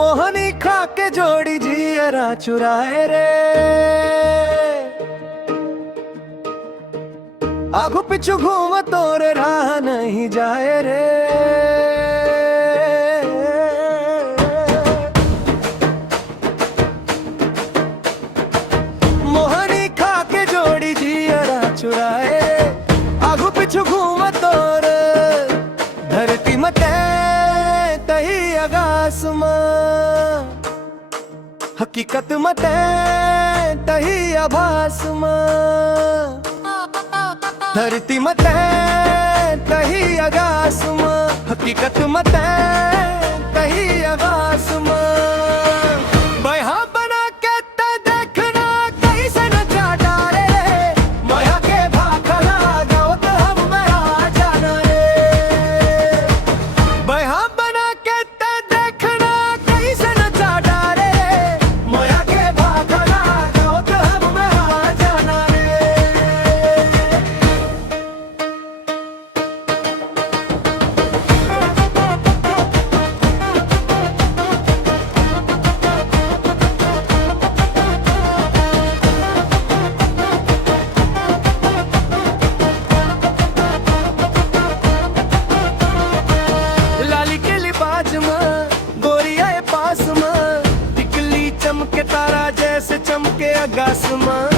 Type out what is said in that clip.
मोहनी खा के जोड़ी जियरा चुराए रे, आगू पिछू घूम तोरे राह नहीं जाए रे। मोहनी खा के जोड़ी जियरा चुराए, आगू पिछू घूम तोरे धरती मते तही आगास में, हकीकत मते तही आभास में। धरती मते तही आगास में, हकीकत मते तही आगास में। बहा बना के ते देखना कैसे न जाटा रे, माया के भाखला गाओ तो हम में आ जाना रे। बहा बना के ते देखना कैसे न जाटा रे, माया के भाखला गाओ तो हम में आ जाना रे। लाली के लिबाज में गोरिया पास में, टिकली चमके तारा जैसे चमके आकाश में।